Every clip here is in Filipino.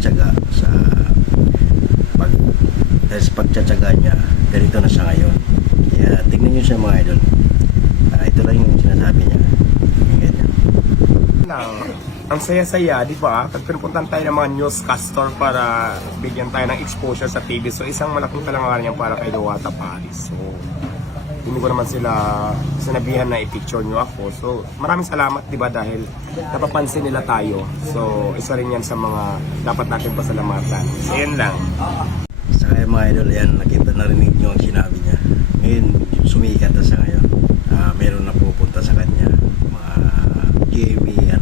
pagtsatsaga dahil sa pagtsatsaga niya, ganito na siya ngayon. Kaya tingnan nyo siya mga idol. Ito lang yung sinasabi niya. Ganyan. Ang saya-saya, di ba? Pag pinupuntan tayo ng mga newscaster para bigyan tayo ng exposure sa TV. So isang malaking kalangalan yan para kay Diwata Paris. So hindi ko naman sila sinabihan na i-picture nyo ako. So maraming salamat, di ba? Dahil napapansin nila tayo. So isa rin yan sa mga dapat natin pasalamatan. So yan lang. Sa kaya mga idol, yan, nakita narinig nyo ang sinabi niya. Ngayon, sumikat na siya ngayon. Meron na pupunta sa kanya. Mga Jamie,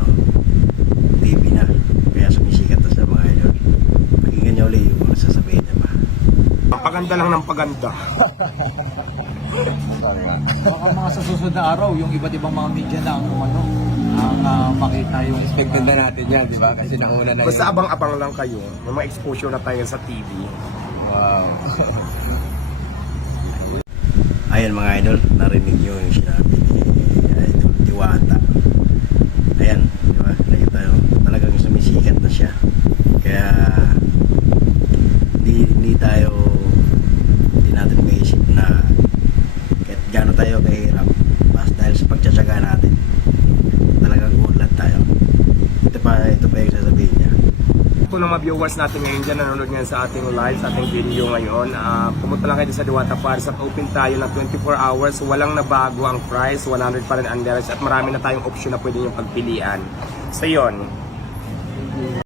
TV na. Kaya sumisikat na siya mga idol. Pakinggan niya ulit yung mga sasabihin niya pa. Ang paganda lang ng paganda. Baka mga sa susunod na araw, yung iba't ibang mga media na ang makita yung Expected na natin yan, di ba? Kasi nauna na Basta abang-abang lang kayo. May mga exposure na tayo sa TV. Wow. Ayan mga idol, narinig nyo yung sinabi ni Idol Diwata. Ayan, di ba? Nakita nyo, talagang sumisikat na siya. Kaya hindi natin maisip na kahit gaano tayo kahirap, basta dahil sa pagtsatsaga natin, talagang uunlad tayo. Ito pa yung sasabihin niya. Kung mga viewers natin ngayon dyan, nanonood ngayon sa ating live, sa ating video ngayon, pumunta lang kayo sa Diwata Paris at open tayo na 24 hours. Walang nabago ang price, 100 pa rin ang direct at marami na tayong option na pwede nyo pagpilian. So yun,